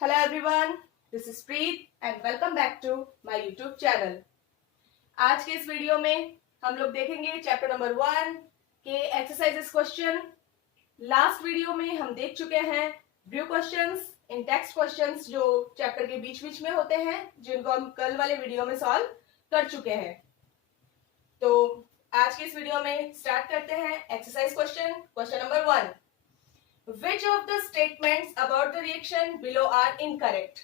Hello everyone, this is Preet and welcome back to my YouTube channel. आज के इस video में हम लोग देखेंगे चैप्टर नंबर 1 के एक्सरसाइजेस क्वेश्चन. लास्ट वीडियो में हम देख चुके हैं ब्रू क्वेश्चंस, इन टेक्स्ट क्वेश्चंस जो चैप्टर के बीच बीच में होते हैं, जिनको हम कल वाले वीडियो में सॉल्व कर चुके हैं. तो आज के इस वीडियो में स्टार्ट करते हैं exercise question number 1. Which of the statements about the reaction below are incorrect?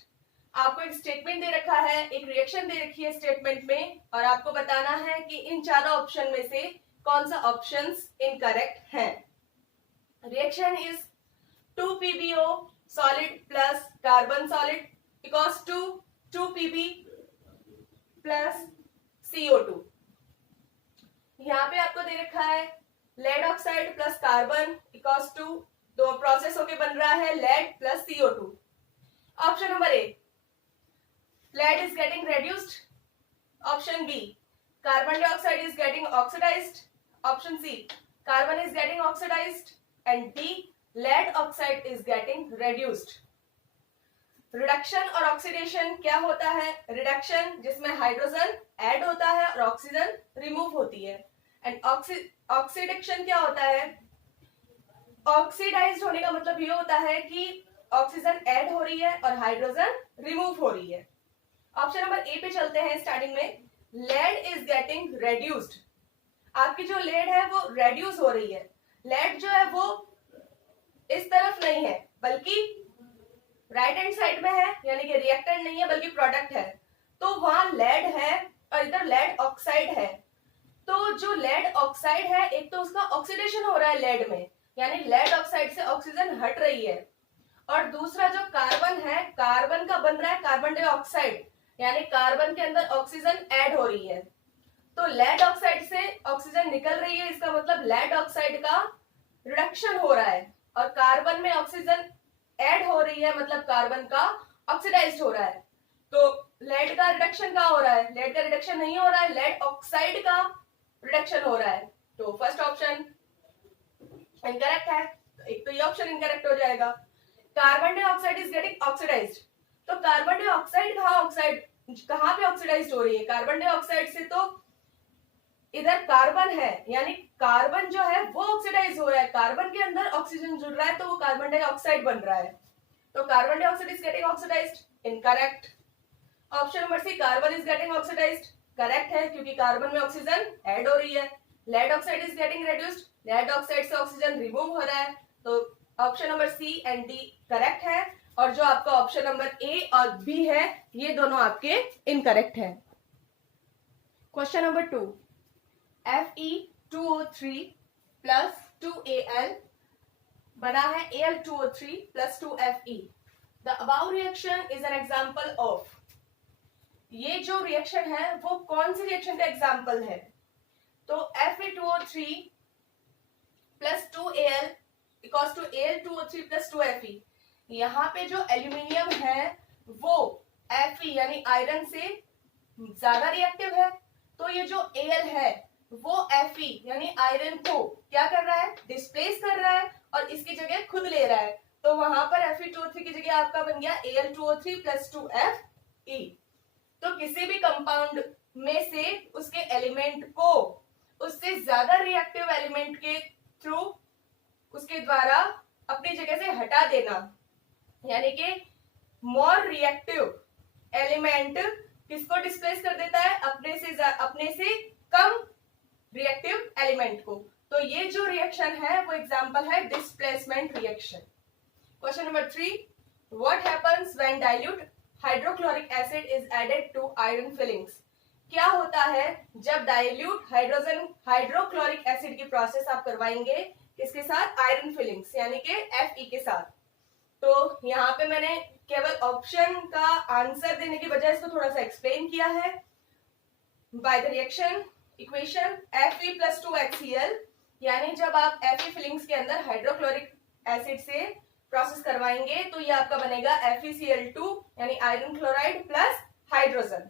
आपको एक स्टेटमेंट दे रखा है, एक रिएक्शन दे रखी है स्टेटमेंट में, और आपको बताना है कि इन चारों ऑप्शन में से कौन सा ऑप्शंस इनकरेक्ट है. Reaction is 2PbO solid plus carbon solid equals to 2Pb plus CO2. यहाँ पे आपको दे रखा है lead oxide plus carbon equals to, दो प्रोसेस होके बन रहा है lead plus CO2. Option number A, lead is getting reduced. Option B, carbon dioxide is getting oxidised. Option C, carbon is getting oxidised. And D, lead oxide is getting reduced. Reduction और oxidation क्या होता है? Reduction जिसमें hydrogen add होता है और oxygen remove होती है. एंड ऑक्सीडेशन क्या होता है? ऑक्सीडाइज्ड होने का मतलब ये होता है कि ऑक्सीजन ऐड हो रही है और हाइड्रोजन रिमूव हो रही है. ऑप्शन नंबर ए पे चलते हैं. स्टार्टिंग में लेड इज गेटिंग रेड्यूस्ड. आपकी जो लेड है वो रेड्यूस हो रही है. लेड जो है वो इस तरफ नहीं है बल्कि राइट हैंड साइड में है, यानी कि रिएक्टेंट नहीं है बल्कि प्रोडक्ट है. तो वहां लेड है और इधर लेड ऑक्साइड है. तो जो लेड ऑक्साइड है, एक तो उसका ऑक्सीडेशन हो रहा है लेड में, यानी लेड ऑक्साइड से ऑक्सीजन हट रही है, और दूसरा जो कार्बन है, कार्बन का बन रहा है कार्बन डाइऑक्साइड, यानी कार्बन के अंदर ऑक्सीजन ऐड हो रही है. तो लेड ऑक्साइड से ऑक्सीजन निकल रही है, इसका मतलब लेड ऑक्साइड का रिडक्शन हो रहा है, और कार्बन में ऑक्सीजन ऐड हो रही है, मतलब कार्बन का ऑक्सीडाइज्ड हो रहा है. तो लेड का रिडक्शन कहाँ हो रहा है? लेड का रिडक्शन नहीं हो रहा है, लेड ऑक्साइड का रिडक्शन हो रहा है. तो फर्स्ट ऑप्शन इनकरेक्ट है. एक तो ये ऑप्शन इनकरेक्ट हो जाएगा. Carbon dioxide is getting oxidised. तो कार्बन डाइऑक्साइड कहाँ पे ऑक्सीडाइज्ड हो रही है? कार्बन डाइऑक्साइड से तो इधर कार्बन है, यानी कार्बन जो है वो ऑक्सीडाइज हो रहा है. कार्बन के अंदर ऑक्सीजन जुड़ रहा है तो वो कार्बन डाइऑक्साइड बन रहा है. तो carbon dioxide is getting oxidised, incorrect. Option number C, carbon is getting oxidised, correct है, क्योंकि कार्बन में ऑक्सीजन ऐड हो रही है. Lead oxide is getting reduced, lead oxide से ऑक्सीजन रिमूव हो रहा है. तो option number C and D correct है, और जो आपका ऑप्शन नंबर ए और बी है ये दोनों आपके इनकरेक्ट है. Question number 2, Fe2O3 plus 2Al बना है Al2O3 plus 2Fe. The above reaction is an example of. ये जो रिएक्शन है वो कौन सी रिएक्शन का एग्जाम्पल है? तो Fe2O3 plus 2Al equals to Al2O3 plus 2Fe. यहाँ पे जो एल्यूमिनियम है वो Fe यानी आयरन से ज्यादा रिएक्टिव है. तो ये जो Al है वो Fe यानी आयरन को क्या कर रहा है? डिस्प्लेस कर रहा है और इसकी जगह खुद ले रहा है. तो वहां पर Fe2O3 की जगह आपका बन गया Al2O3 प्लस 2Fe. तो किसी भी कंपाउंड में से उसके एलिमेंट को उससे ज्यादा रिएक्टिव एलिमेंट के थ्रू उसके द्वारा अपनी जगह से हटा देना, यानी कि मोर रिएक्टिव एलिमेंट किसको डिस्प्लेस कर देता है? अपने से कम रिएक्टिव एलिमेंट को. तो ये जो रिएक्शन है वो एग्जांपल है displacement reaction. Question number 3, what happens when dilute hydrochloric acid is added to iron filings. क्या होता है जब डाइल्यूट हाइड्रोक्लोरिक एसिड की प्रोसेस आप करवाएंगे किसके साथ? आयरन फिलिंग्स यानी कि Fe के साथ. तो यहाँ पे मैंने केवल ऑप्शन का आंसर देने की बजाय इसको थोड़ा सा एक्सप्लेन किया है. By the reaction equation Fe plus 2HCl, यानी जब आप Fe फिलिंग्स के अंदर हाइड्रोक्लोरिक एसिड से प्रोसेस करवाएंगे तो ये आपका बनेगा FeCl2 यानी आयरन क्लोराइड प्लस हाइड्रोजन.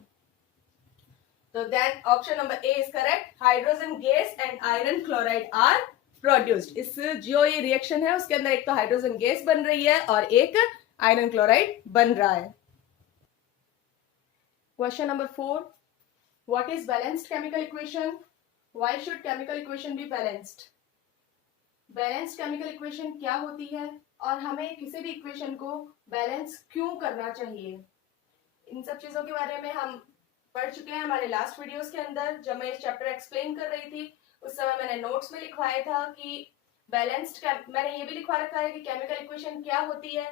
तो then option number A is correct. Hydrogen gas and iron chloride are produced. इस जो ये रिएक्शन है उसके अंदर एक तो हाइड्रोजन गैस बन रही है और एक आयरन क्लोराइड बन रहा है। Question number 4, what is balanced chemical equation? Why should chemical equation be balanced? Balanced chemical equation क्या होती है और हमें किसी भी इक्वेशन को बैलेंस क्यों करना चाहिए, इन सब चीजों के बारे में हम पढ़ चुके हैं हमारे लास्ट वीडियोस के अंदर। जब मैं इस चैप्टर एक्सप्लेन कर रही थी उस समय मैंने नोट्स में लिखवाया था कि बैलेंस्ड, मैंने ये भी लिखवा रखा है कि केमिकल इक्वेशन क्या होती है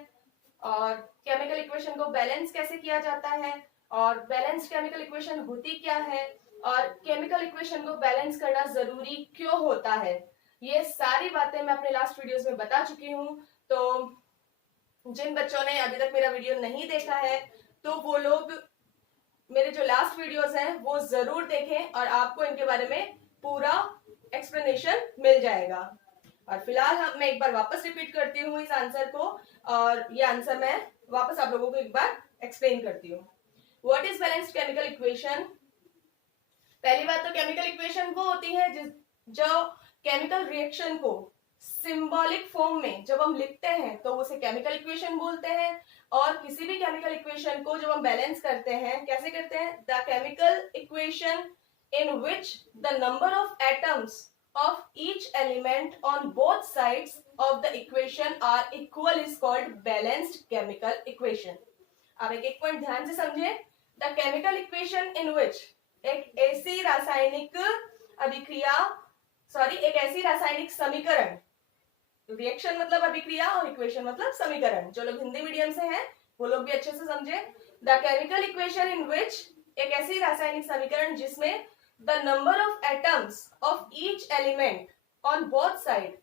और केमिकल इक्वेशन को बैलेंस कैसे किया जाता है और बैलेंस्ड केमिकल इक्वेशन होती क्या है और केमिकल इक्वेशन को बैलेंस करना जरूरी क्यों होता है। ये सारी बातें मैं अपने लास्ट वीडियोस में बता चुकी हूँ। तो जिन बच्चों ने अभी तक मेरा वीडियो नहीं देखा है तो वो लोग मेरे जो लास्ट वीडियोस हैं वो जरूर देखें और आपको इनके बारे में पूरा एक्सप्लेनेशन मिल जाएगा। और फिलहाल मैं एक बार वापस रिपीट करती हूँ इस आंसर को और ये आंसर मैं वापस आप लोगों को एक बार एक्सप्लेन करती हूँ। What is balanced chemical equation? पहली बात तो केमिकल इक्वेशन वो होती है जो केमिकल रिएक्शन को सिंबॉलिक फॉर्म में जब हम लिखते हैं तो उसे केमिकल इक्वेशन बोलते हैं और किसी भी केमिकल इक्वेशन को जब हम बैलेंस करते हैं कैसे करते हैं, the chemical equation in which the number of atoms of each element on both sides of the equation are equal is called balanced chemical equation. अब एक पॉइंट ध्यान से समझे, the chemical equation in which एक ऐसी रासायनिक अभिक्रिया एक ऐसी रासायनिक समीकरण, रिएक्शन मतलब अभिक्रिया और इक्वेशन मतलब समीकरण, जो लोग हिंदी मीडियम से हैं वो लोग भी अच्छे से समझे। द केमिकल इक्वेशन इन विच, एक ऐसी रासायनिक समीकरण जिसमें the number of atoms of each element on both side,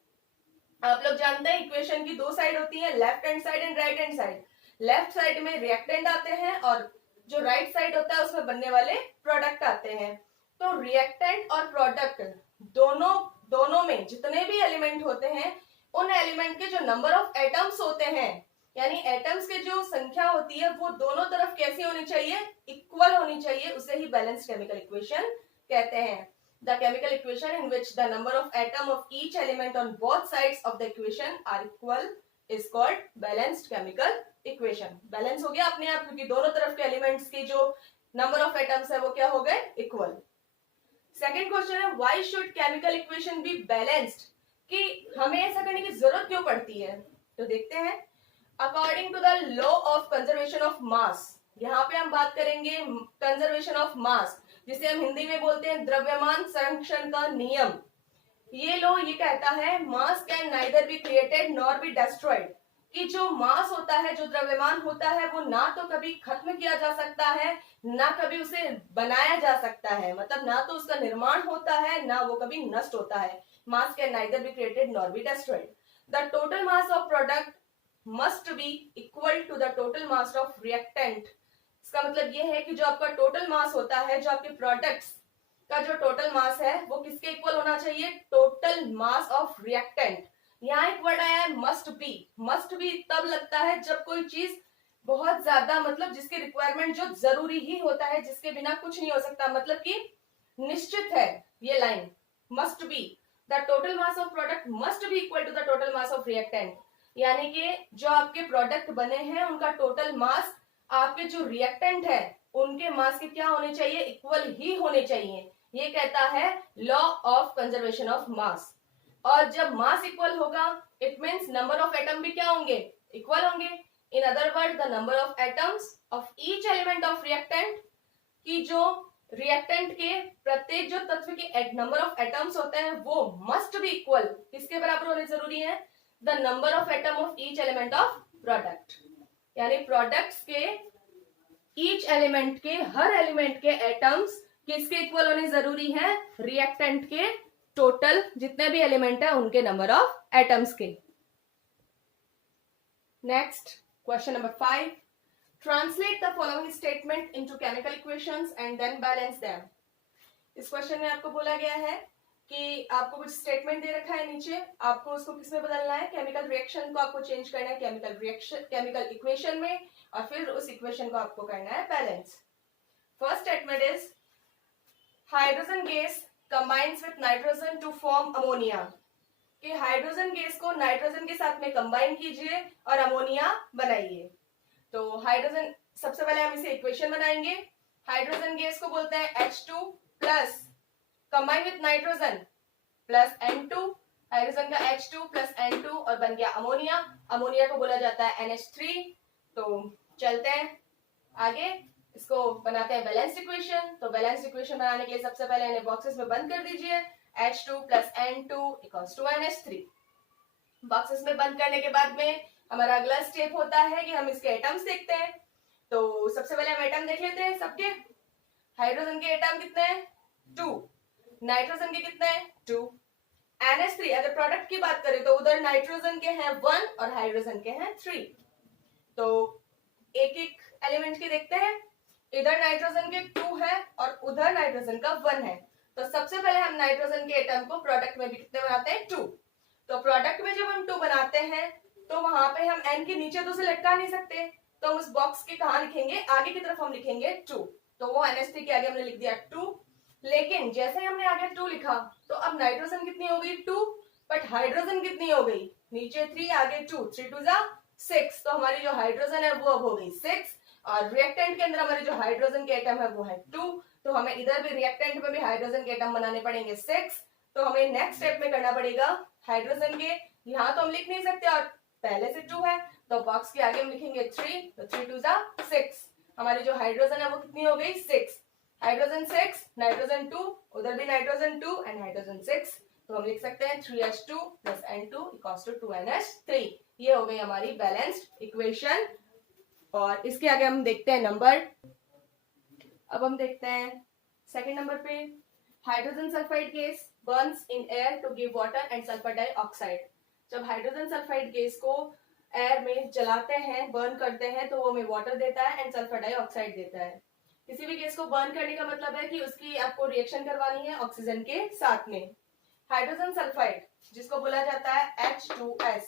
आप लोग जानते हैं इक्वेशन की दो साइड होती है, left hand side and right hand side. Left side में रिएक्टेंट आते हैं और जो राइट साइड होता है उसमें बनने वाले प्रोडक्ट आते हैं। तो रिएक्टेंट और प्रोडक्ट दोनों में जितने भी एलिमेंट होते हैं उन एलिमेंट के जो नंबर ऑफ एटम्स होते हैं यानी एटम्स के जो संख्या होती है वो दोनों तरफ कैसी होनी चाहिए, इक्वल होनी चाहिए, उसे ही बैलेंस्ड केमिकल इक्वेशन कहते हैं। The chemical equation in which the number of atom of each element on both sides of the equation are equal is called balanced chemical equation. Balance हो गया अपने आप क्योंकि दोनों तरफ के एलिमेंट्स की जो नंबर ऑफ एटम्स है वो क्या हो गए, इक्वल। सेकेंड क्वेश्चन है why should chemical equation be balanced, कि हमें ऐसा करने की जरूरत क्यों पड़ती है। तो देखते हैं, according to the law of conservation of mass, यहाँ पे हम बात करेंगे कंजर्वेशन ऑफ मास जिसे हम हिंदी में बोलते हैं द्रव्यमान संरक्षण का नियम। ये लो ये कहता है mass can neither be created nor be destroyed, कि जो मास होता है, जो द्रव्यमान होता है वो ना तो कभी खत्म किया जा सकता है ना कभी उसे बनाया जा सकता है, मतलब ना तो उसका निर्माण होता है ना वो कभी नष्ट होता है। Mass can neither be created nor be destroyed. The total mass of product must be equal to the total mass of reactant. इसका मतलब ये है कि जो आपका टोटल मास होता है, जो आपके प्रोडक्ट्स का जो टोटल मास है वो किसके इक्वल होना चाहिए, टोटल मास ऑफ रिएक्टेंट। यहाँ एक वर्ड आया है मस्ट बी। मस्ट बी तब लगता है जब कोई चीज बहुत ज्यादा, मतलब जिसके रिक्वायरमेंट जो जरूरी ही होता है, जिसके बिना कुछ नहीं हो सकता, मतलब कि निश्चित है ये line, must be the total mass of product must be equal to the total mass of reactant, यानी कि जो आपके प्रोडक्ट बने हैं उनका टोटल मास आपके जो रिएक्टेंट है उनके मास के क्या होने चाहिए, इक्वल ही होने चाहिए। ये कहता है लॉ ऑफ कंजर्वेशन ऑफ मास। और जब मास इक्वल होगा it means number of atom भी क्या होंगे, इक्वल होंगे। In other word the number of atoms of each element of reactant, की जो रिएक्टेंट के प्रत्येक जो तत्व के नंबर ऑफ एटम्स होते हैं वो मस्ट बी इक्वल, किसके बराबर होने जरूरी है, the number of atom of each element of product, यानी प्रोडक्ट्स के ईच एलिमेंट के, हर एलिमेंट के एटम्स किसके इक्वल होने जरूरी है, रिएक्टेंट के टोटल जितने भी एलिमेंट है उनके नंबर ऑफ एटम्स के। Next question number 5, translate the following statement into chemical equations and then balance them. इस क्वेश्चन में आपको बोला गया है कि आपको कुछ स्टेटमेंट दे रखा है नीचे, आपको उसको किसमें बदलना है, केमिकल रिएक्शन को आपको चेंज करना है केमिकल इक्वेशन में, और फिर उस इक्वेशन को आपको करना है balance. First statement is hydrogen gas combines with nitrogen to form ammonia. कि हाइड्रोजन गैस को नाइट्रोजन के साथ में कंबाइन कीजिए और अमोनिया बनाइए। तो हाइड्रोजन, सबसे पहले हम इसे इक्वेशन बनाएंगे। हाइड्रोजन गैस को बोलते हैं H2 plus combine with nitrogen plus N2, hydrogen का H2 प्लस N2 और बन गया अमोनिया। अमोनिया को बोला जाता है NH3। तो चलते हैं आगे, इसको बनाते हैं बैलेंस्ड इक्वेशन। तो बैलेंस्ड इक्वेशन बनाने के लिए सबसे पहले इन्हें बॉक्सेस में बंद कर दीजिए। H2 plus N2 equals to NH3। Boxes में बंद करने के बाद में हमारा अगला स्टेप होता है कि हम इसके एटम्स देखते हैं। तो सबसे पहले हम एटम देख लेते हैं सबके। हाइड्रोजन के एटम कितने हैं? 2। नाइट्रोजन के कितने हैं? 2। NH3 अगर प्रोडक्ट की बात करें तो उधर नाइट्रोजन के हैं 1 और हाइड्रोजन के हैं 3। तो एक एक एलिमेंट की देखते हैं। इधर नाइट्रोजन के 2 है और उधर नाइट्रोजन का 1 है। तो सबसे पहले हम नाइट्रोजन के एटम को प्रोडक्ट में भी कितने बनाते हैं? 2। तो प्रोडक्ट में जब हम 2 बनाते हैं तो वहां पे हम n के नीचे 2 से लटका नहीं सकते, तो हम उस बॉक्स के कहां लिखेंगे? आगे की तरफ हम लिखेंगे 2। तो वो NH3 के आगे हमने लिख दिया 2। लेकिन जैसे हमने आगे 2 लिखा तो अब नाइट्रोजन कितनी हो गई? 2। बट हाइड्रोजन कितनी हो गई? नीचे 3 आगे 2, 3 2 जा 6। तो हमारी जो हाइड्रोजन है वो अब हो गई 6 और रिएक्टेंट के अंदर हमारे जो हाइड्रोजन के एटम है वो है 2। तो हमें इधर भी रिएक्टेंट में भी हाइड्रोजन के एटम बनाने पड़ेंगे 6। तो हमें नेक्स्ट स्टेप में करना पड़ेगा हाइड्रोजन के, यहाँ तो हम लिख नहीं सकते और पहले से 2 है तो बॉक्स के आगे हम लिखेंगे 3। तो 3 2 जा 6। हमारी जो हाइड्रोजन है वो कितनी हो गई? 6। हाइड्रोजन 6, नाइट्रोजन 2, उधर भी नाइट्रोजन 2 एंड हाइड्रोजन 6। तो हम लिख सकते हैं 3H2 plus N2 equals to 2NH3। ये हो गई हमारी बैलेंस्ड इक्वेशन। और इसके आगे हम देखते हैं नंबर। अब हम देखते हैं सेकंड नंबर पे, hydrogen sulphide gas burns in air to give water and sulphur dioxide. जब हाइड्रोजन सल्फाइड गैस को एयर में जलाते हैं, बर्न करते हैं, तो वो हमें वाटर देता है एंड सल्फर डाइऑक्साइड देता है। किसी भी गैस को बर्न करने का मतलब है कि उसकी आपको रिएक्शन करवानी है ऑक्सीजन के साथ में। हाइड्रोजन सल्फाइड जिसको बोला जाता है H2S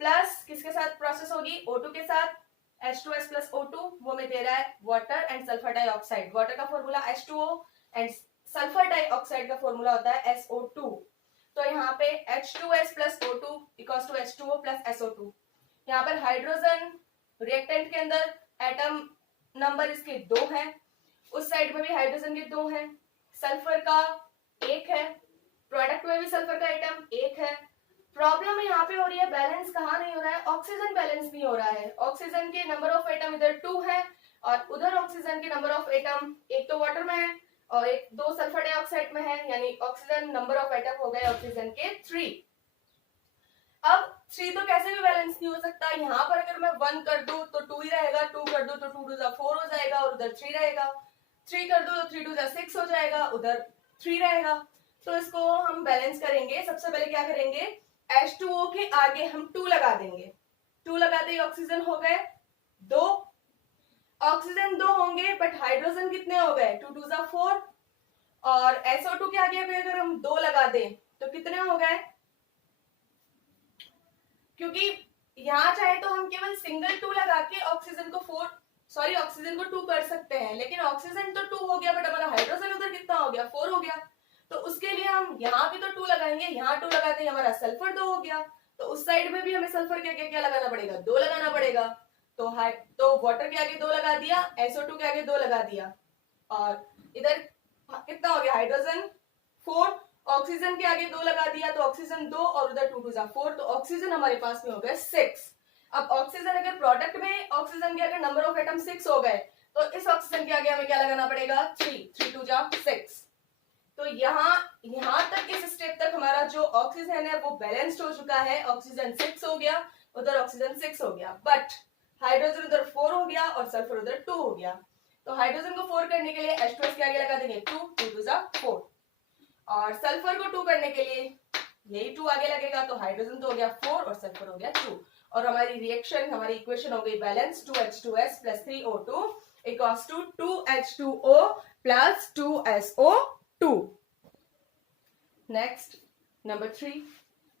प्लस किसके साथ प्रोसेस होगी? O2 के साथ। H2S प्लस O2 वो में दे रहा है water and sulphur dioxide. Water का formula H2O and sulphur dioxide का फॉर्मूला होता है SO2। तो यहाँ पे H2S plus O2 equals to H2O plus SO2। यहाँ पर हाइड्रोजन रिएक्टेंट के अंदर एटम नंबर इसके 2 है, उस साइड में भी हाइड्रोजन के 2 हैं, सल्फर का 1 है, प्रोडक्ट में भी सल्फर का एटम 1 है। प्रॉब्लम यहाँ पे हो रही है, बैलेंस कहाँ नहीं हो रहा है? ऑक्सीजन बैलेंस नहीं हो रहा है। ऑक्सीजन के नंबर ऑफ एटम इधर 2 है और उधर ऑक्सीजन के नंबर ऑफ एटम एक तो वाटर में है और एक 2 सल्फर डाइऑक्साइड में है, यानी ऑक्सीजन नंबर ऑफ एटम हो गए ऑक्सीजन के 3। अब 3 तो कैसे भी बैलेंस नहीं हो सकता। यहाँ पर अगर मैं 1 कर दूं तो 2 ही रहेगा, 2 कर दूं तो 2 2 जा 4 हो जाएगा और उधर 3 रहेगा, 3 कर दूं तो 3 2 जा 6 हो जाएगा, उधर 3 रहेगा। तो इसको हम बैलेंस करेंगे। सबसे पहले क्या करेंगे? H2O के आगे हम 2 लगा देंगे। 2 लगाते ही ऑक्सीजन हो गए 2, ऑक्सीजन 2 होंगे बट हाइड्रोजन कितने हो गए? 2 2 जा 4 और SO2 के आगे भी अगर हम 2 लगा दें तो कितने हो गए? क्योंकि यहाँ चाहे तो हम केवल सिंगल 2 लगा के ऑक्सीजन को 2 कर सकते हैं, लेकिन ऑक्सीजन तो 2 हो गया बट हमारा हाइड्रोजन उधर कितना हो गया? 4 हो गया। तो उसके लिए हम यहाँ भी तो 2 लगाएंगे, यहाँ 2 लगाते ही हमारा सल्फर 2 हो गया, तो उस साइड में भी हमें सल्फर के आगे क्या लगाना पड़ेगा? 2 लगाना पड़ेगा। तो वाटर के आगे 2 लगा दिया, SO2 के आगे 2 लगा दिया और इधर कितना हो गया? हाइड्रोजन 4, ऑक्सीजन के आगे 2 लगा दिया तो ऑक्सीजन 2 और उधर 2 2 जा 4, तो ऑक्सीजन हमारे पास में हो गया 6। अब ऑक्सीजन अगर प्रोडक्ट में ऑक्सीजन के अगर नंबर ऑफ एटम 6 हो गए तो इस ऑक्सीजन के आगे हमें क्या लगाना पड़ेगा? 3 3 2 जा 6। तो यहाँ तक इस स्टेप तक हमारा जो ऑक्सीजन है वो बैलेंस्ड हो चुका है। ऑक्सीजन 6 हो गया, उधर ऑक्सीजन 6 हो गया, बट हाइड्रोजन उधर 4 हो गया और सल्फर उधर 2 हो गया। तो हाइड्रोजन को 4 करने के लिए H2S के आगे लगा देंगे 2 2 2 जा 4 और सल्फर को 2 करने के लिए यही 2 आगे लगेगा, तो हाइड्रोजन तो हो गया 4 और सल्फर हो गया 2 और हमारी रिएक्शन, हमारी इक्वेशन हो गई balance 2H2S plus 3O2 equals to 2H2O plus 2SO2। Next, number 3,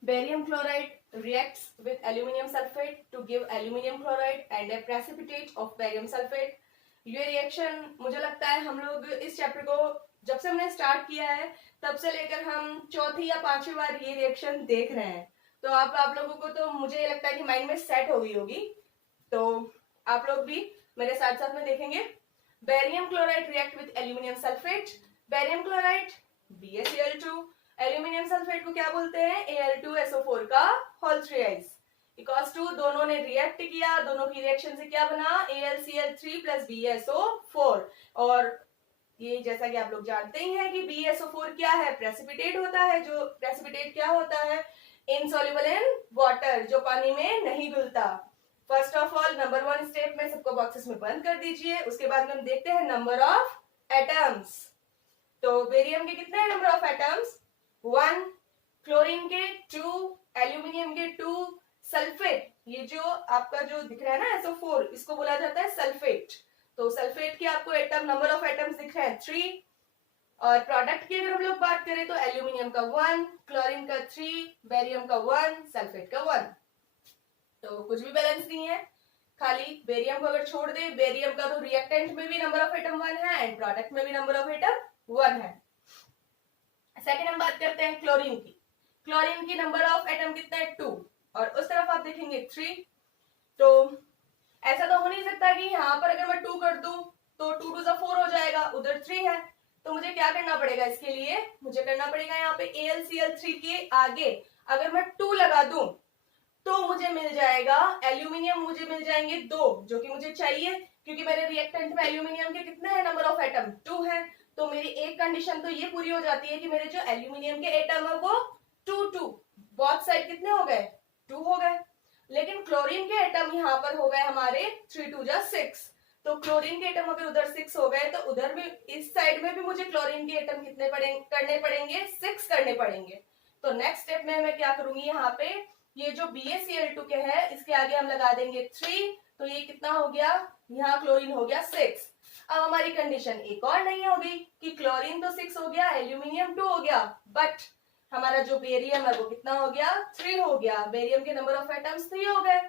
barium chloride reacts with aluminium sulfate to give aluminium chloride and a precipitate of barium sulfate। ये रिएक्शन मुझे लगता है हम लोग इस चैप्टर को जब से हमने स्टार्ट किया है तब से लेकर हम चौथी या पांचवी बार ये रिएक्शन देख रहे हैं, तो आप लोगों को तो मुझे लगता है कि माइंड में सेट हो गई होगी, तो आप लोग भी मेरे साथ साथ में देखेंगे। Barium chloride react with aluminium sulphate, barium chloride BaCl2, aluminium sulphate को क्या बोलते हैं, Al2SO4 का होल 3 इक्वल्स टू, दोनों ने रिएक्ट किया, दोनों की रिएक्शन से क्या बना, AlCl3 प्लस BaSO4। और ये जैसा कि आप लोग जानते ही हैं कि BaSO4 क्या है, प्रेसिपिटेट होता है, जो प्रेसिपिटेट क्या होता है, इनसॉल्युबल इन वाटर, जो पानी में नहीं घुलता। First of all number 1 step में सबको बॉक्सेस में बंद कर दीजिए, उसके बाद में हम देखते हैं नंबर ऑफ एटम्स। तो बेरियम के कितने नंबर ऑफ एटम्स, 1, क्लोरीन के 2, एल्यूमिनियम के 2, सल्फेट, ये जो आपका जो दिख रहा है ना SO4, इसको बोला जाता है सल्फेट। तो सल्फेट के आपको एटम नंबर ऑफ एटम्स दिख रहे हैं 3, और प्रोडक्ट की अगर हम लोग बात करें तो एल्यूमिनियम का 1, क्लोरीन का 3, बेरियम का 1, सल्फेट का 1। तो कुछ भी बैलेंस नहीं है, खाली बेरियम को अगर छोड़ दे, बेरियम का तो रिएक्टेंट में भी नंबर ऑफ एटम 1 है एंड प्रोडक्ट में भी नंबर ऑफ एटम 1 है। सेकंड हम बात करते हैं क्लोरीन की, क्लोरीन की नंबर ऑफ एटम कितना है 2, और उस तरफ आप देखेंगे 3। तो ऐसा तो हो नहीं सकता कि यहाँ पर अगर मैं 2 कर दूं तो 2 2 4 हो जाएगा, उधर 3 है, तो मुझे क्या करना पड़ेगा, इसके लिए मुझे करना पड़ेगा यहाँ पे AlCl3 के आगे अगर मैं 2 लगा दूं तो मुझे मिल जाएगा एल्यूमिनियम, मुझे मिल जाएंगे 2, जो कि मुझे चाहिए, क्योंकि मेरे रिएक्टेंट में एल्यूमिनियम के कितने हैं नंबर ऑफ एटम, 2 है। तो मेरी एक कंडीशन तो ये पूरी हो जाती है कि मेरे जो एल्यूमिनियम के एटम है वो 2 2, बोथ साइड कितने हो गए, 2 हो गए। लेकिन क्लोरीन के एटम यहाँ पर हो गए हमारे 3 2 जा 6, तो क्लोरीन के एटम अगर उधर 6 हो गए तो उधर भी इस साइड में भी मुझे क्लोरीन के एटम कितने करने पड़ेंगे, 6 करने पड़ेंगे। तो नेक्स्ट स्टेप में मैं क्या करूंगी, यहाँ पे ये जो BaCl2 के है इसके आगे हम लगा देंगे 3, तो ये कितना हो गया, यहाँ क्लोरीन हो गया 6। अब हमारी कंडीशन एक और नहीं होगी कि क्लोरीन तो 6 हो गया, एल्यूमिनियम 2 हो गया, बट हमारा जो बेरियम है वो कितना हो गया, 3 हो गया। बेरियम के नंबर ऑफ एटम्स 3 हो गए,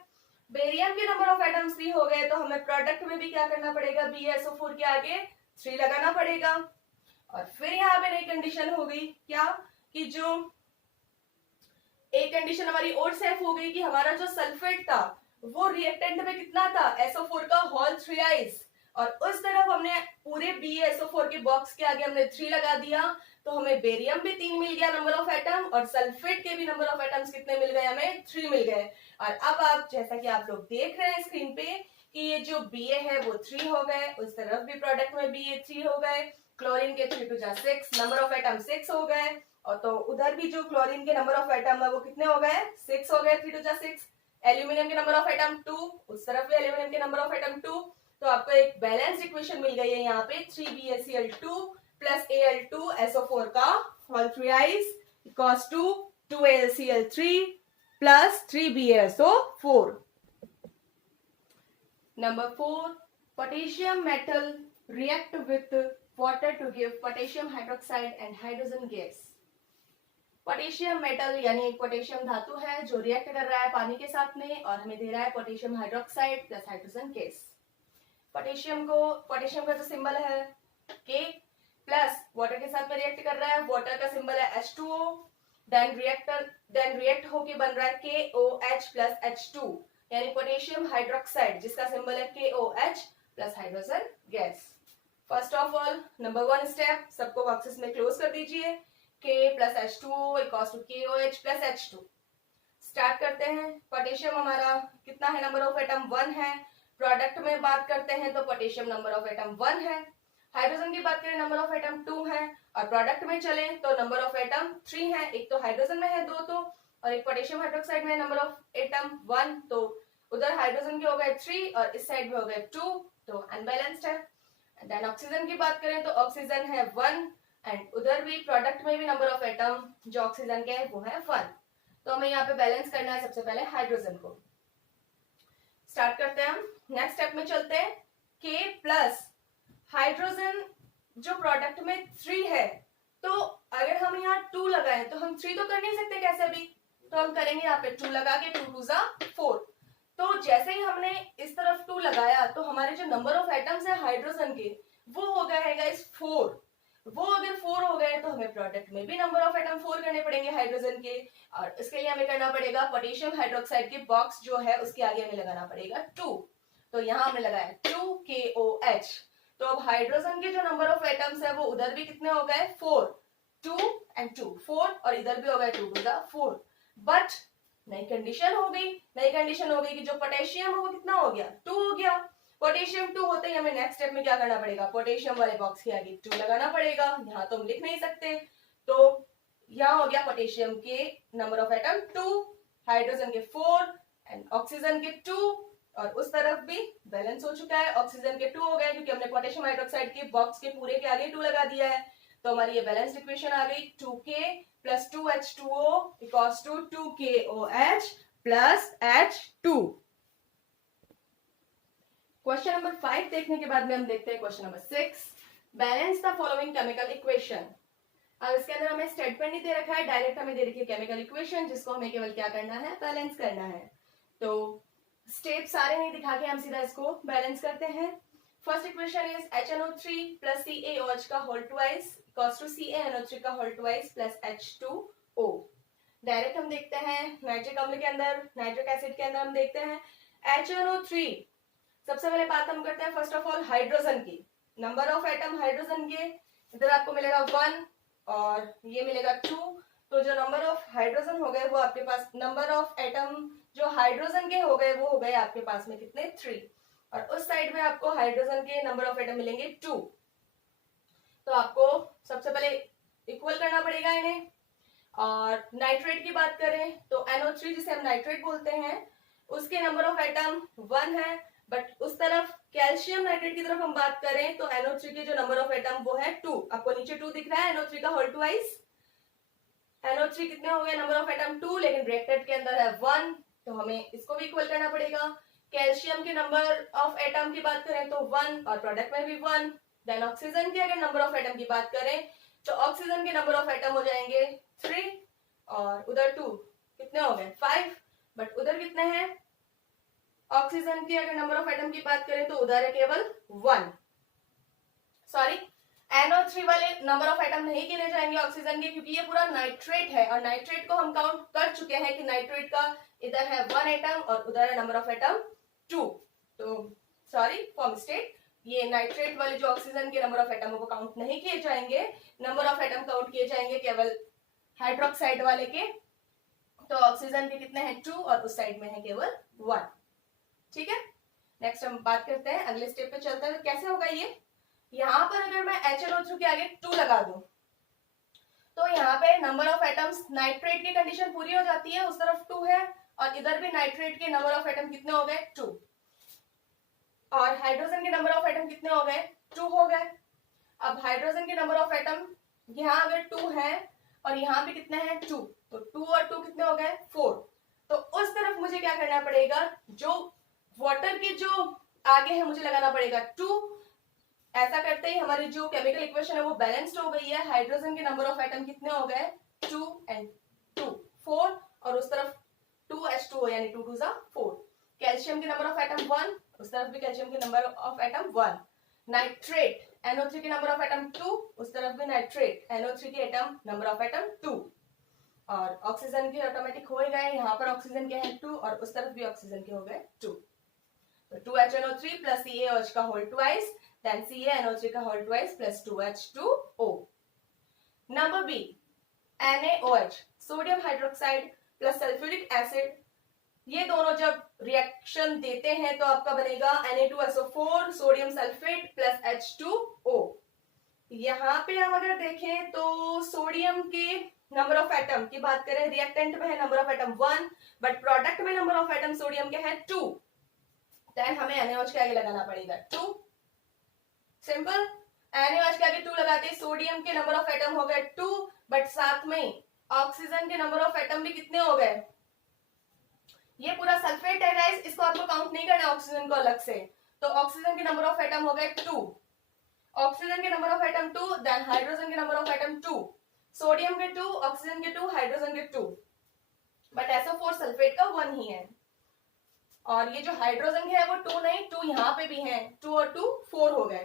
बेरियम के नंबर ऑफ एटम्स 3 हो गए, तो हमें प्रोडक्ट में भी क्या करना पड़ेगा, BaSO4 के आगे 3 लगाना पड़ेगा। और फिर यहाँ पे नई कंडीशन हो गई क्या, कि जो एक कंडीशन हमारी और सेफ हो गई कि हमारा जो सल्फेट था वो रिएक्टेंट में कितना था, SO4 का होल 3 और उस तरफ हमने पूरे BaSO4 के बॉक्स के आगे हमने 3 लगा दिया, तो हमें बेरियम भी 3 मिल गया नंबर ऑफ एटम, और सल्फेट के भी नंबर ऑफ एटम्स कितने मिल गए, हमें 3 मिल गए। और अब आप जैसा कि आप लोग देख रहे हैं स्क्रीन पे कि ये जो Ba है वो 3 हो गए, उस तरफ भी प्रोडक्ट में Ba 3 हो गए, क्लोरीन के 3 2 जा 6, नंबर ऑफ एटम 6 हो गए, और तो उधर भी जो क्लोरीन के नंबर ऑफ एटम है वो कितने हो गए, 6 हो गए, 3 2 जा 6। एल्यूमिनियम के नंबर ऑफ एटम 2, उस तरफ भी एल्यूमिनियम के नंबर ऑफ एटम 2, तो आपको एक बैलेंस्ड इक्वेशन मिल गई है यहाँ पे 3BaCl2 प्लस Al2SO4 का whole 3 equals to 2AlCl3 plus 3BaSO4। Number 4, potassium metal react with water to give potassium hydroxide and hydrogen gas. Potassium metal यानी एक पोटेशियम धातु है जो रिएक्ट कर रहा है पानी के साथ में और हमें दे रहा है potassium hydroxide plus hydrogen gas. Potassium का जो सिंबल है K प्लस वाटर के साथ में रिएक्ट कर रहा है, वाटर का सिंबल है H2O, देन रिएक्ट होके बन रहा है KOH प्लस H2 यानी पोटेशियम हाइड्रोक्साइड जिसका सिंबल है KOH plus hydrogen gas. First of all number 1 step सबको बॉक्सेस में क्लोज कर दीजिए, K plus H2O equals to KOH plus H2। Start करते हैं। पोटेशियम हमारा कितना है, नंबर ऑफ एटम 1 है। प्रोडक्ट में बात करते हैं तो पोटेशियम नंबर ऑफ एटम 1 है। हाइड्रोजन की बात करें नंबर ऑफ एटम 2 है, और प्रोडक्ट में चले तो नंबर ऑफ एटम 3 है। एक तो हाइड्रोजन में है 2 तो, और एक पोटेशियम हाइड्रोक्साइड में नंबर ऑफ एटम 1, तो उधर हाइड्रोजन के हो गए 3 और इस साइड में हो गए 2, तो अनबैलेंस्ड है। देन ऑक्सीजन की बात करें तो ऑक्सीजन है 1 एंड उधर भी प्रोडक्ट में भी नंबर ऑफ एटम जो ऑक्सीजन के है वो है 1, तो हमें यहाँ पे बैलेंस करना है सबसे पहले हाइड्रोजन को। स्टार्ट करते हैं हम, नेक्स्ट स्टेप में चलते हैं। K प्लस हाइड्रोजन जो प्रोडक्ट में 3 है, तो अगर हम यहाँ 2 लगाएं तो हम 3 तो कर नहीं सकते कैसे भी, तो हम करेंगे यहाँ पे 2 लगा के 2 2 जा 4। तो जैसे ही हमने इस तरफ 2 लगाया तो हमारे जो नंबर ऑफ एटम्स है हाइड्रोजन के वो हो गए है गाइस 4, वो अगर 4 हो गए तो हमें प्रोडक्ट में भी नंबर ऑफ एटम 4 करने पड़ेंगे हाइड्रोजन के, और इसके लिए हमें करना पड़ेगा पोटेशियम हाइड्रोक्साइड के बॉक्स जो है उसके आगे हमें लगाना पड़ेगा 2। तो यहाँ हमने लगाया 2KOH। तो अब हाइड्रोजन के जो नंबर ऑफ एटम्स है वो उधर भी कितने हो गए 4, 2 and 2 4, और इधर भी हो गए 2 to the 4। बट नई कंडीशन हो गई, नई कंडीशन हो गई कि जो पोटेशियम है वो कितना हो गया 2 हो गया। पोटेशियम 2 होते ही हमें नेक्स्ट स्टेप में क्या करना पड़ेगा, पोटेशियम वाले बॉक्स के आगे 2 लगाना पड़ेगा। यहाँ तो हम लिख नहीं सकते, तो यहाँ हो गया पोटेशियम के नंबर ऑफ एटम 2, हाइड्रोजन के 4 एंड ऑक्सीजन के 2, और उस तरफ भी बैलेंस हो चुका है, ऑक्सीजन के 2 हो गए क्योंकि हमने पोटेशियम हाइड्रोक्साइड के बॉक्स के पूरे के आगे 2 लगा दिया है। तो हमारी ये बैलेंस्ड इक्वेशन आ गई 2K plus 2H2O equals to 2KOH plus H2। Question number 5 देखने के बाद में हम देखते हैं question number 6, balance the following chemical equation. अब इसके अंदर हमें स्टेटमेंट नहीं दे रखा है, डायरेक्ट हमें दे रखी है केमिकल इक्वेशन, जिसको हमें केवल क्या करना है, बैलेंस करना है। तो स्टेप सारे नहीं दिखा के हम सीधा इसको बैलेंस करते हैं। First equation is HNO3 plus CaOH का whole twice equals to CaNO3 का whole twice plus H2O। Direct हम देखते हैं नाइट्रिक अम्ल के अंदर, नाइट्रिक एसिड के अंदर हम देखते हैं HNO3। सबसे पहले बात हम करते हैं फर्स्ट ऑफ ऑल हाइड्रोजन की, नंबर ऑफ एटम हाइड्रोजन के इधर आपको मिलेगा 1 और ये मिलेगा 2। तो जो नंबर ऑफ हाइड्रोजन हो गए वो आपके पास, नंबर ऑफ एटम जो हाइड्रोजन के हो गए वो हो गए आपके पास में कितने 3, और उस साइड में आपको हाइड्रोजन के नंबर ऑफ एटम मिलेंगे 2। तो आपको सबसे पहले इक्वल करना पड़ेगा इन्हें। और नाइट्रेट की बात करें तो NO3 जिसे हम नाइट्रेट बोलते हैं उसके नंबर ऑफ एटम 1 है, बट उस तरफ कैल्शियम नाइट्रेट की तरफ हम बात करें तो NO3 के जो नंबर ऑफ एटम वो है 2। आपको नीचे 2 दिख रहा है, NO3 का होल ट्वाइस। NO3 कितने हो गए नंबर ऑफ एटम 2, लेकिन रिएक्टेंट के अंदर है 1, तो हमें इसको भी इक्वल करना पड़ेगा। कैल्शियम के नंबर ऑफ एटम की बात करें तो 1 और प्रोडक्ट में भी 1। देन ऑक्सीजन के अगर नंबर ऑफ एटम की बात करें तो ऑक्सीजन के नंबर ऑफ एटम हो जाएंगे 3 और उधर 2 कितने हो गए 5, बट उधर कितने हैं, ऑक्सीजन के अगर नंबर ऑफ एटम की बात करें तो उधर है केवल 1। सॉरी, NO3 वाले नंबर ऑफ एटम नहीं गिने जाएंगे ऑक्सीजन के, क्योंकि ये पूरा नाइट्रेट है और नाइट्रेट को हम काउंट कर चुके हैं कि नाइट्रेट का इधर है 1 एटम और उधर है नंबर ऑफ एटम 2। तो सॉरी फॉर मिस्टेक, ये नाइट्रेट वाले जो ऑक्सीजन के नंबर ऑफ एटम वो काउंट नहीं किए जाएंगे, नंबर ऑफ एटम काउंट किए जाएंगे केवल हाइड्रोक्साइड वाले के। तो ऑक्सीजन के कितने हैं 2 और उस साइड में है केवल 1। ठीक है, नेक्स्ट हम बात करते हैं, अगले स्टेप पे चलते हैं। तो कैसे होगा ये, यहाँ पर अगर मैं HNO3 के आगे 2 लगा दूं तो यहाँ पे नंबर ऑफ एटम्स, नाइट्रेट की कंडीशन पूरी हो जाती है, उस तरफ 2 है और इधर भी नाइट्रेट के नंबर ऑफ एटम कितने हो गए 2, और हाइड्रोजन के नंबर ऑफ एटम कितने हो गए 2 हो गए। अब हाइड्रोजन के नंबर ऑफ एटम यहाँ अगर 2 है और यहाँ पे कितने हैं 2, तो 2 और 2 कितने हो गए 4। तो उस तरफ मुझे क्या करना पड़ेगा, जो वाटर के जो आगे है मुझे लगाना पड़ेगा 2। ऐसा करते ही हमारी जो केमिकल इक्वेशन है वो बैलेंस्ड हो गई है। हाइड्रोजन के नंबर ऑफ एटम कितने हो गए 2 एंड 2 4, और उस तरफ 2H2O यानी 2 2 4। कैल्शियम के नंबर ऑफ एटम 1, उस तरफ भी कैल्शियम के number of atom 1। Nitrate NO3 के नंबर ऑफ एटम 2, उस तरफ भी नाइट्रेट NO3 के एटम नंबर ऑफ एटम 2, और ऑक्सीजन के ऑटोमेटिक हो गए, यहाँ पर ऑक्सीजन के हैं 2 और उस तरफ भी ऑक्सीजन के हो गए 2। तो 2HNO3 plus CaOH का होल ट्वाइस, then CaNO3 का whole twice plus 2H2O। Number B, NaOH sodium hydroxide plus sulphuric acid, ये दोनों जब रिएक्शन देते हैं तो आपका बनेगा Na2SO4 sodium sulphate plus H2O। यहाँ पे हम अगर देखें तो सोडियम के नंबर ऑफ एटम की बात करें, रिएक्टेंट में है number of atom 1, but product में नंबर ऑफ एटम सोडियम के है 2। देन हमें NaOH के आगे लगाना पड़ेगा 2। सिंपल, NaOH के आगे 2 लगाते सोडियम के नंबर ऑफ एटम हो गए 2, बट साथ में ऑक्सीजन के नंबर ऑफ एटम भी कितने हो गए, ये पूरा सल्फेट है गाइस, इसको आपको काउंट नहीं करना ऑक्सीजन को अलग से। तो ऑक्सीजन के नंबर ऑफ एटम हो गए 2, ऑक्सीजन के number of atom 2, then hydrogen के नंबर ऑफ एटम 2, सोडियम के 2, ऑक्सीजन के 2, हाइड्रोजन के 2, बट SO4 सल्फेट का 1 ही है। और ये जो हाइड्रोजन है वो 2 नहीं, 2 यहाँ पे भी है, 2 और 2 4 हो गए।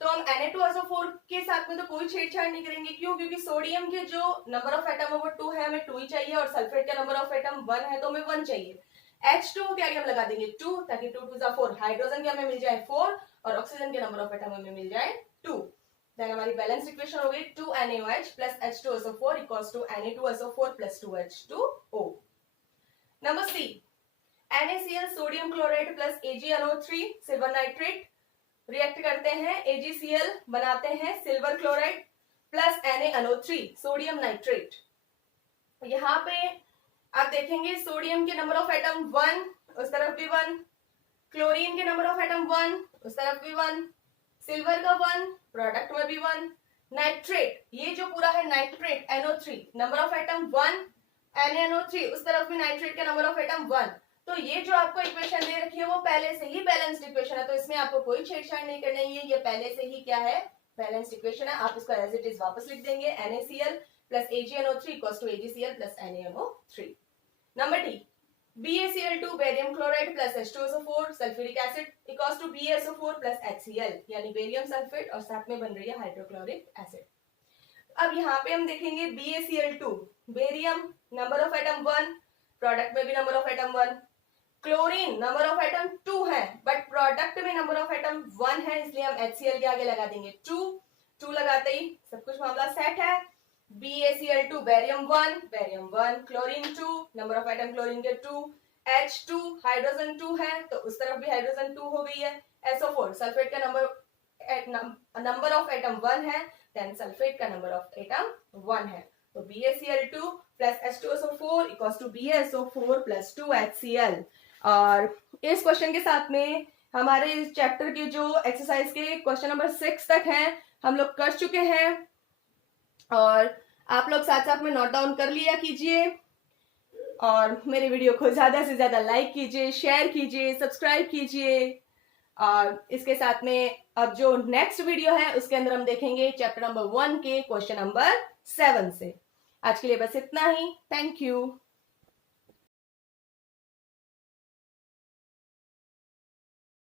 तो हम Na2SO4 के साथ में तो कोई छेड़छाड़ नहीं करेंगे। क्यों? क्योंकि सोडियम के जो नंबर ऑफ एटम है वो 2 है, हमें 2 ही चाहिए, और सल्फेट का नंबर ऑफ एटम 1 है तो हमें 1 चाहिए। H2 के आगे हम लगा देंगे 2, ताकि 2 2 4, हाइड्रोजन के हमें मिल जाए 4 और ऑक्सीजन के नंबर ऑफ एटम हमें मिल जाए 2। देन हमारी बैलेंस इक्वेशन हो गई 2NaOH plus H2SO4 equals to Na2SO4 plus 2H2O। Number C, NaCl sodium chloride plus AgNO3 silver nitrate react करते हैं, AgCl बनाते हैं silver chloride plus NaNO3 sodium nitrate. यहाँ पे आप देखेंगे सोडियम के नंबर ऑफ एटम 1, उस तरफ भी 1, क्लोरीन के नंबर ऑफ एटम 1, उस तरफ भी 1, सिल्वर का 1, प्रोडक्ट में भी 1, नाइट्रेट, ये जो पूरा है nitrate NO3 number of atom 1, NaNO3 उस तरफ भी नाइट्रेट का नंबर ऑफ एटम 1। तो ये जो आपको इक्वेशन दे रखी है वो पहले से ही बैलेंस्ड इक्वेशन है, तो इसमें आपको कोई छेड़छाड़ नहीं करनी है, ये पहले से ही क्या है, बैलेंस्ड इक्वेशन है। आप इसको एज इट इज वापस लिख देंगे, NaCl plus AgNO3 equals to AgCl plus NaNO3। Number D, BaCl2 barium chloride plus H2SO4 sulphuric acid equals to BaSO4 plus HCl, यानी बेरियम सल्फेट और साथ में बन रही है हाइड्रोक्लोरिक एसिड। अब यहाँ पे हम देखेंगे BaCl2 barium number of atom 1, product में भी number of atom 1, chlorine number of atom 2 है बट प्रोडक्ट में नंबर ऑफ एटम 1 है, इसलिए हम HCl के आगे लगा देंगे 2 लगाते ही सब कुछ मामला सेट है। BaCl2 barium 1, chlorine 2, number of atom chlorine के 2, H2 हाइड्रोजन 2 है तो उस तरफ भी हाइड्रोजन 2 हो गई है, SO4 सल्फेट का नंबर ऑफ एटम 1 है, देन सल्फेट का नंबर ऑफ एटम 1 है, तो BaCl2 plus H2SO4 equals to BaSO4 plus 2HCl। और इस क्वेश्चन के साथ में हमारे इस चैप्टर के जो एक्सरसाइज के क्वेश्चन नंबर 6 तक हैं हम लोग कर चुके हैं, और आप लोग साथ साथ में नोट डाउन कर लिया कीजिए, और मेरे वीडियो को ज्यादा से ज्यादा लाइक कीजिए, शेयर कीजिए, सब्सक्राइब कीजिए। और इसके साथ में अब जो नेक्स्ट वीडियो है उसके अंदर हम देखेंगे चैप्टर नंबर 1 के क्वेश्चन नंबर 7 से। आज के लिए बस इतना ही, थैंक यू।